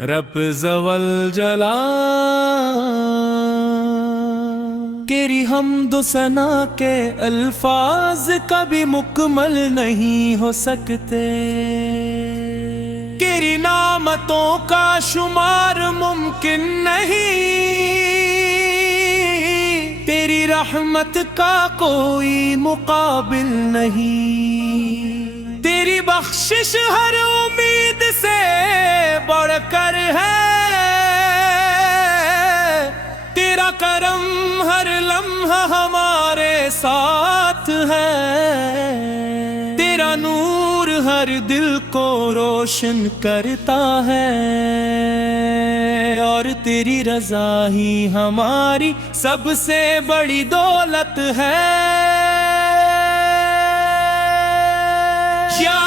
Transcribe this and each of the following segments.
رب زوال جلال تیری حمد و ثنا کے الفاظ کبھی مکمل نہیں ہو سکتے، تیری نعمتوں کا شمار ممکن نہیں، تیری رحمت کا کوئی مقابل نہیں، تیری بخشش ہر امید سے بڑھ کر ہے، تیرا کرم ہر لمحہ ہمارے ساتھ ہے، تیرا نور ہر دل کو روشن کرتا ہے، اور تیری رضا ہی ہماری سب سے بڑی دولت ہے۔ یا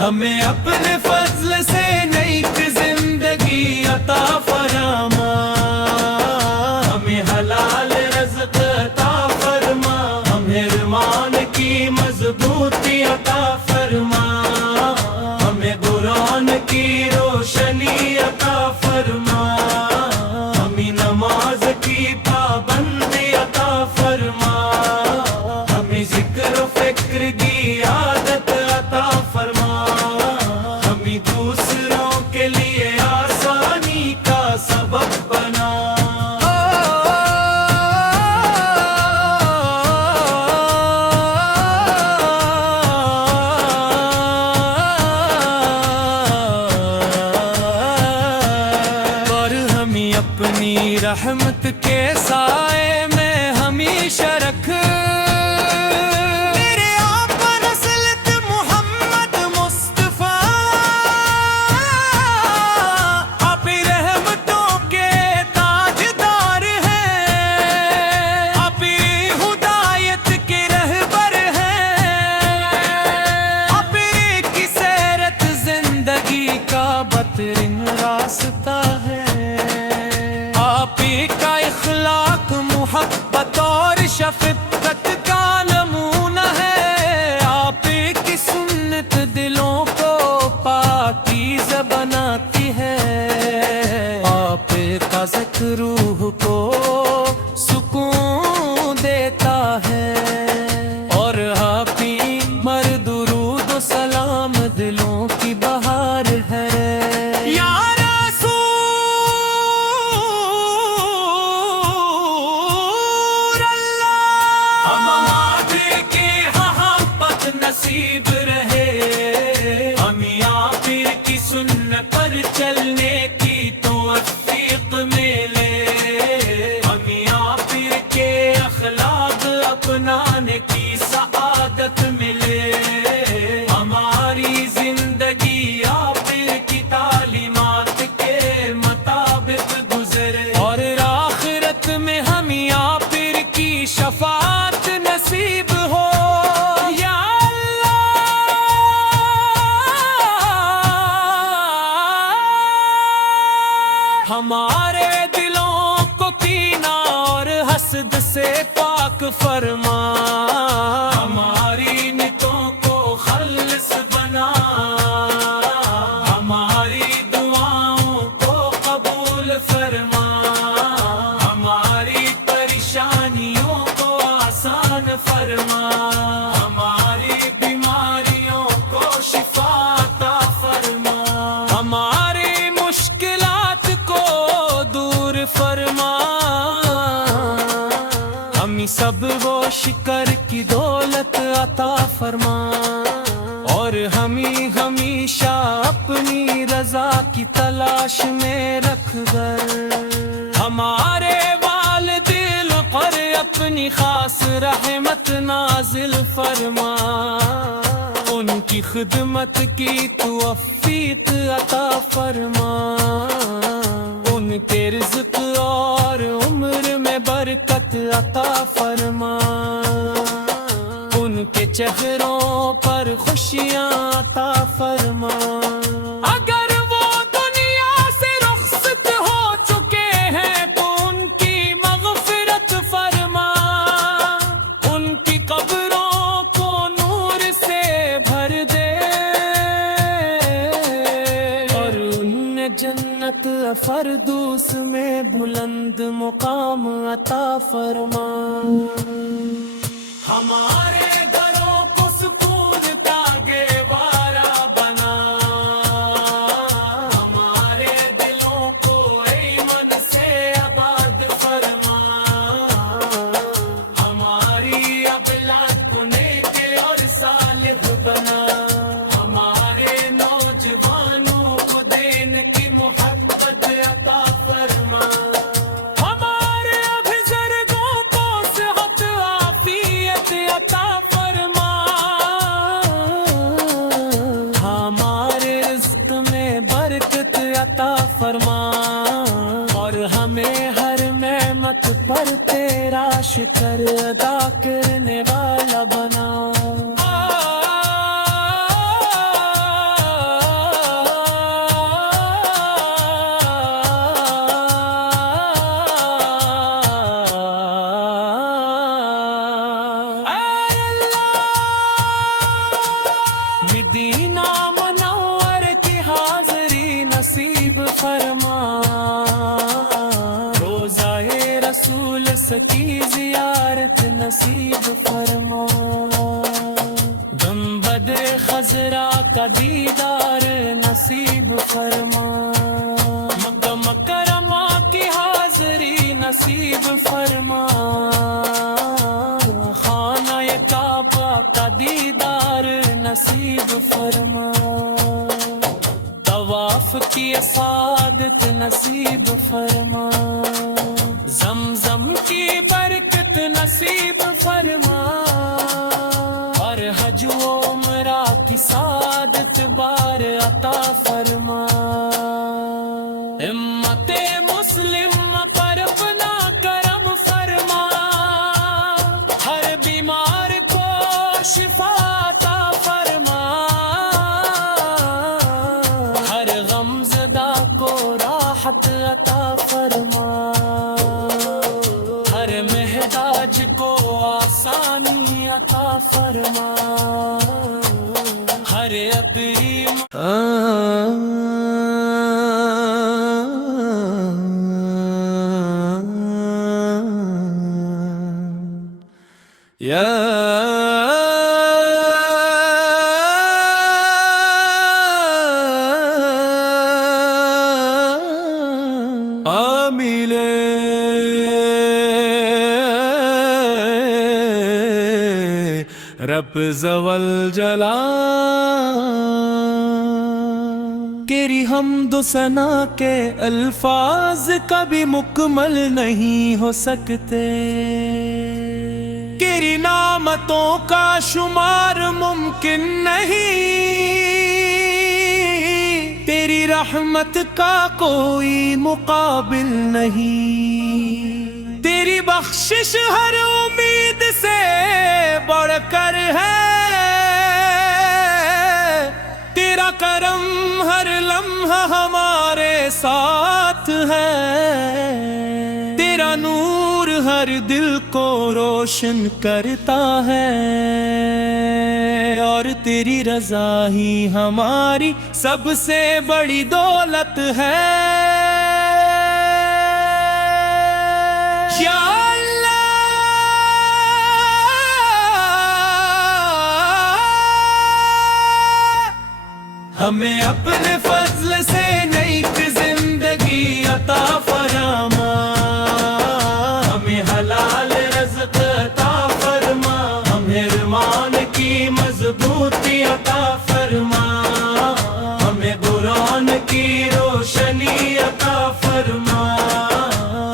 ہمیں اپنے فضل سے نیک زندگی عطا فرما، ہمیں حلال رزق عطا فرما، ہمیں ایمان کی مضبوطی عطا فرما، ہمیں قرآن کی روشنی عطا فرما، ہمیں نماز کی پابندی عطا فرما، ہمیں ذکر و فکر کی عادت عطا فرما، دوسروں کے لیے آسانی کا سبب بنا۔ اور ہمیں اپنی رحمت کے سائے میں ہمیشہ رکھ، راستہ ہے آپ کا اخلاق محبت اور شفقت کا نمونہ ہے، آپ کی سنت دلوں کو پاکیزہ بناتی ہے، آپ کا ذکر روح کو سکون دیتا ہے، اور آپ کی درود و سلام دلوں کی بہار ہے۔ نصیب رہے ہمیں آپ کی سنت پر چلنے کی توفیق ملے، ہمیں آپ کے اخلاق اپنانے کی سعادت ملے، ہماری زندگی آپ کی تعلیمات کے مطابق گزرے، اور آخرت میں ہمیں آپ کی شفاعت نصیب ہو۔ ہمارے دلوں کو کینہ اور حسد سے پاک فرما، ہماری نیتوں کو خالص بنا، ہماری دعاؤں کو قبول فرما، ہماری پریشانیوں کو آسان فرما، ہماری بیماریوں کو شفا عطا فرما، ہماری مشکلات کو دور فرما، ہمیں سب وہ شکر کی دولت عطا فرما، اور ہمیں ہمیشہ اپنی رضا کی تلاش میں رکھ کر ہمارے والدین پر اپنی خاص رحمت نازل فرما، ان کی خدمت کی توفیق عطا فرما، ان کے رزق اور عمر میں برکت عطا فرما، ان کے چہروں پر خوشیاں عطا فرما۔ اگر وہ دنیا سے رخصت ہو چکے ہیں تو ان کی مغفرت فرما، ان کی قبروں کو نور سے بھر دے اور انہیں جنت فردوس میں بلند مقام عطا فرما۔ ہمارے گھروں کو سکون کا گہوارہ بنا، ہمارے دلوں کو ایمن سے آباد فرما، ہماری اولاد کو نیک اور صالح بنا، ہمارے نوجوانوں کو دین کی محبت عطا فرما، ہمارے بزرگوں کو صحت عافیت عطا فرما، ہمارے رزق میں برکت عطا فرما، اور ہمیں ہر نعمت پر تیرا شکر ادا کرنے والا بنا۔ مدینہ منور کی حاضری نصیب فرما، روضہ رسول کی زیارت نصیب فرما، گنبد خضرا کا دیدار نصیب فرما، مکہ مکرمہ کی حاضری نصیب فرما، خانہ کعبہ کا دیدار نصیب فرما، طواف کی سعادت نصیب فرما، زمزم کی برکت نصیب فرما، اور حج و عمرہ کی سعادت بار عطا فرما، امت مسلم پر اپنا کرم فرما، ہر بیمار کو شفا عطا فرما، ہر غمزدہ کو راحت عطا فرما، ہر محتاج کو آسانی عطا فرما، ہر ابری ملے رب زوال جلال، تیری حمد و ثنا کے الفاظ کبھی مکمل نہیں ہو سکتے، تیری نعمتوں کا شمار ممکن نہیں، تیری رحمت کا کوئی مقابل نہیں، تیری بخشش ہر امید سے بڑھ کر ہے، تیرا کرم ہر لمحہ ہمارے ساتھ ہے، تیرا نور ہر دل کو روشن کرتا ہے، اور تیری رضا ہی ہماری سب سے بڑی دولت ہے۔ یا ہمیں اپنے فضل سے نیک زندگی عطا فرما، ہمیں حلال رزق عطا فرما، ہمیں ایمان کی مضبوطی عطا فرما، ہمیں قرآن کی روشنی عطا فرما،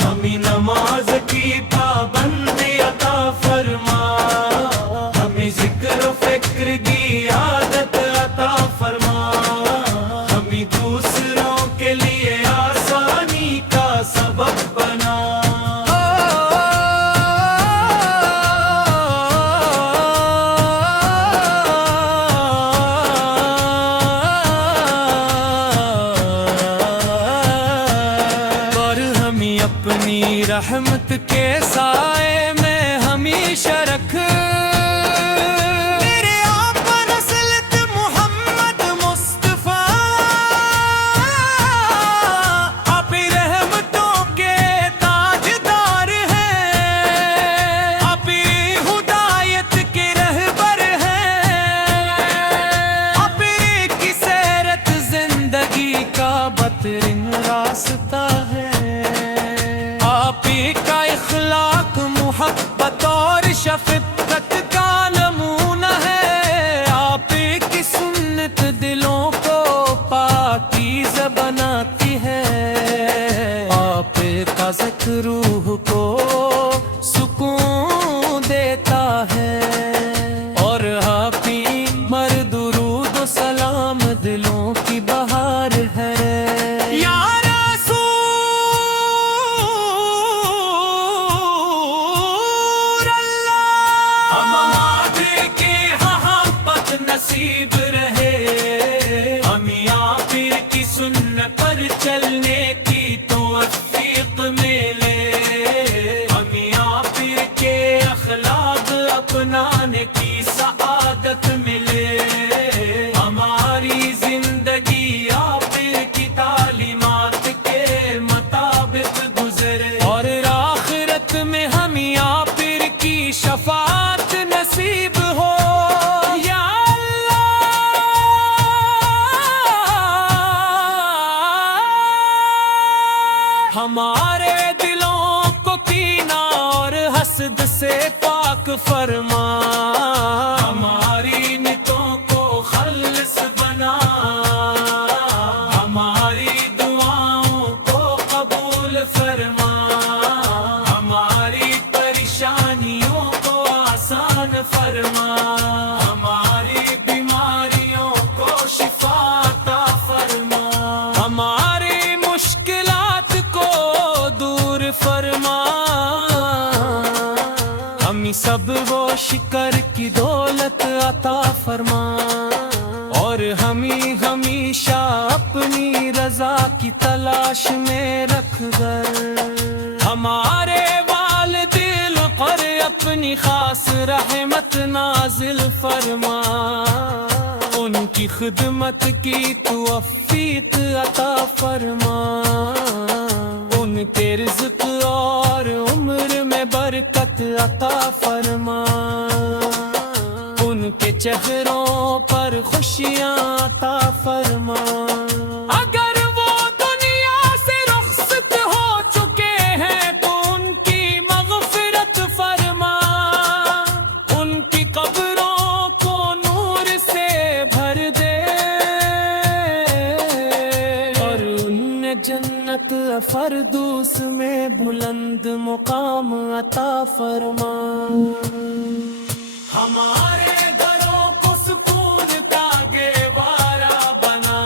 ہمیں نماز کی پابندی عطا فرما، ہمیں ذکر و فکر کی عادت رحمت کے سائے میں ہمیشہ رکھ میرے آقا نسلت محمد مصطفیٰ، آپ رحمتوں کے تاجدار ہیں، آپ ہدایت کے رہبر ہیں، آپ کی سیرت زندگی کا بہترین راستہ ہے، آپ کا اخلاق محبت اور شفقت کا نمونہ ہے، آپ کی سنت دلوں کو پاکیزہ بناتی ہے، آپ کا ذکر روح کو سکون دیتا ہے، اور آپ ہی مرد درود و سلام دلوں کی بہار ہے۔ یا رسول اللہ، ہم آپ کی محبت نصیب رہے، ہمیں آپ کی سنت پر چلنے کی توفیق ملے، ہمیں آپ کے اخلاق اپنانے کی سعادت ملے، ہماری زندگی آپ کی تعلیمات کے مطابق گزرے، اور آخرت میں ہمیں آپ کی شفاعت نصیب ہو۔ یا اللہ، ہمارے دلوں کو کینہ اور حسد سے پاک فرما، ہماری نیتوں کو خالص بنا، ہماری دعاؤں کو قبول فرما، ہماری پریشانیوں کو آسان فرما، ہماری بیماریوں کو شفا عطا فرما، ہماری مشکلات کو دور فرما، ہمیں سب وہ شکر کی دولت عطا فرما، اور ہمیں ہمیشہ اپنی رضا کی تلاش میں رکھ کر ہمارے والدین پر اپنی خاص رحمت نازل فرما، ان کی خدمت کی توفیق عطا فرما، ان کے رزق اور عمر میں برکت عطا فرما، ان کے چہروں پر خوشیاں عطا فرما، اگر وہ دنیا سے رخصت ہو چکے ہیں تو ان کی مغفرت فرما، ان کی قبروں کو نور سے بھر دے، اور انہیں جنت فردوس میں بلند مقام عطا فرما، ہمارے گھروں کو سکون کا گہوارہ بنا،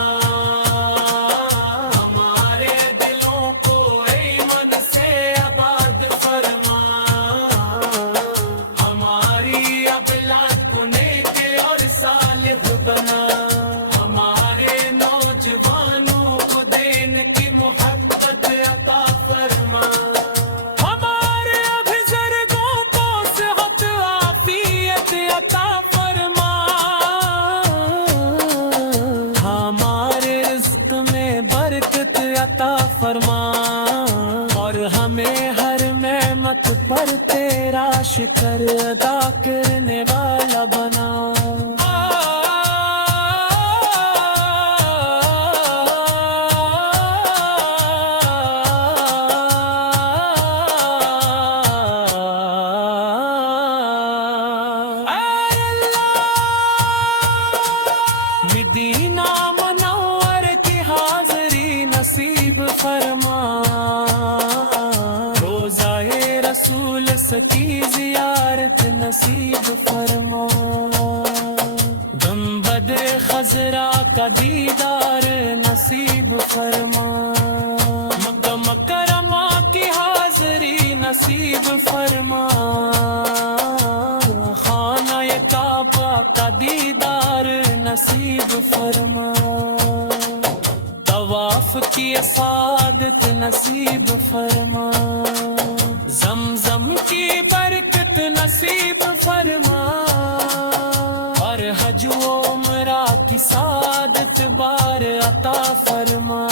ہمارے دلوں کو ایمن سے آباد فرما، ہماری اولاد کو نیک اور صالح بنا، ہمارے نوجوانوں کو دین کی محبت عطا فرما، ہمارے بزرگوں کو صحت عافیت عطا فرما، ہمارے رزق میں برکت عطا فرما، اور ہمیں ہر نعمت پر تیرا شکر ادا کرنے والا بنا۔ مدینہ منور کی حاضری نصیب فرما، روضہ رسول کی زیارت نصیب فرما، گنبد خضرا کا دیدار نصیب فرما، مکہ مکرمہ کی حاضری نصیب فرما، خانہ کعبہ کا دیدار نصیب فرما، طواف کی سعادت نصیب فرما۔ زمزم کی برکت نصیب فرما اور حج و عمرہ کی سعادت بار عطا فرما